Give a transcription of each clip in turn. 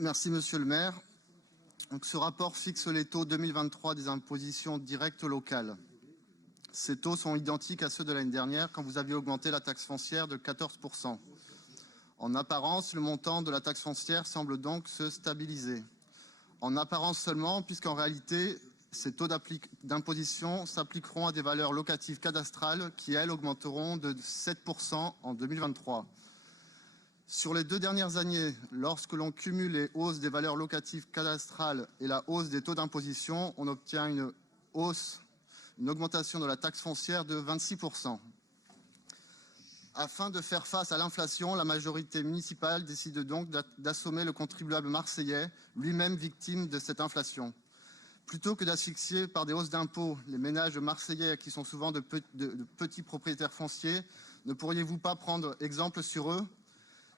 Merci, monsieur le maire. Donc, ce rapport fixe les taux 2023 des impositions directes locales. Ces taux sont identiques à ceux de l'année dernière, quand vous aviez augmenté la taxe foncière de 14%. En apparence, le montant de la taxe foncière semble donc se stabiliser. En apparence seulement, puisqu'en réalité, ces taux d'imposition s'appliqueront à des valeurs locatives cadastrales qui, elles, augmenteront de 7% en 2023. Sur les 2 dernières années, lorsque l'on cumule les hausses des valeurs locatives cadastrales et la hausse des taux d'imposition, on obtient une augmentation de la taxe foncière de 26%. Afin de faire face à l'inflation, la majorité municipale décide donc d'assommer le contribuable marseillais, lui-même victime de cette inflation. Plutôt que d'asphyxier par des hausses d'impôts les ménages marseillais qui sont souvent de petits propriétaires fonciers, ne pourriez-vous pas prendre exemple sur eux ?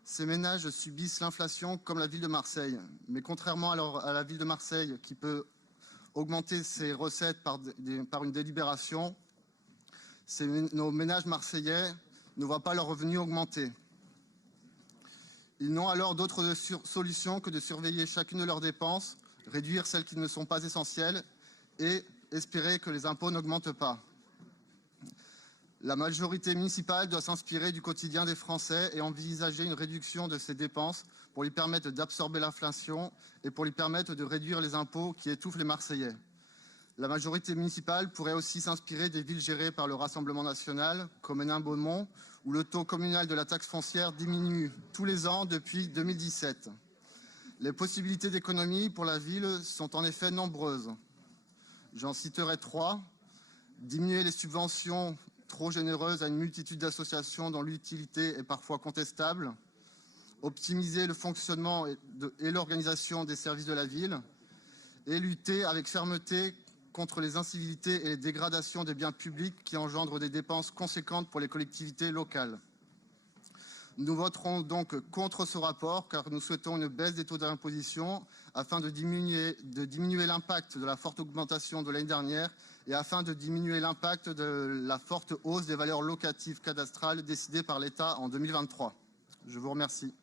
Ces ménages subissent l'inflation comme la ville de Marseille. Mais contrairement à la ville de Marseille, qui peut augmenter ses recettes par une délibération, nos ménages marseillais ne voient pas leurs revenus augmenter. Ils n'ont alors d'autre solution que de surveiller chacune de leurs dépenses, réduire celles qui ne sont pas essentielles et espérer que les impôts n'augmentent pas. La majorité municipale doit s'inspirer du quotidien des Français et envisager une réduction de ses dépenses pour lui permettre d'absorber l'inflation et pour lui permettre de réduire les impôts qui étouffent les Marseillais. La majorité municipale pourrait aussi s'inspirer des villes gérées par le Rassemblement national, comme Hénin-Beaumont, où le taux communal de la taxe foncière diminue tous les ans depuis 2017. Les possibilités d'économie pour la ville sont en effet nombreuses. J'en citerai 3. Diminuer les subventions trop généreuses à une multitude d'associations dont l'utilité est parfois contestable, optimiser le fonctionnement et l'organisation des services de la ville, et lutter avec fermeté contre les incivilités et les dégradations des biens publics qui engendrent des dépenses conséquentes pour les collectivités locales. Nous voterons donc contre ce rapport car nous souhaitons une baisse des taux d'imposition afin de diminuer l'impact de la forte augmentation de l'année dernière et afin de diminuer l'impact de la forte hausse des valeurs locatives cadastrales décidées par l'État en 2023. Je vous remercie.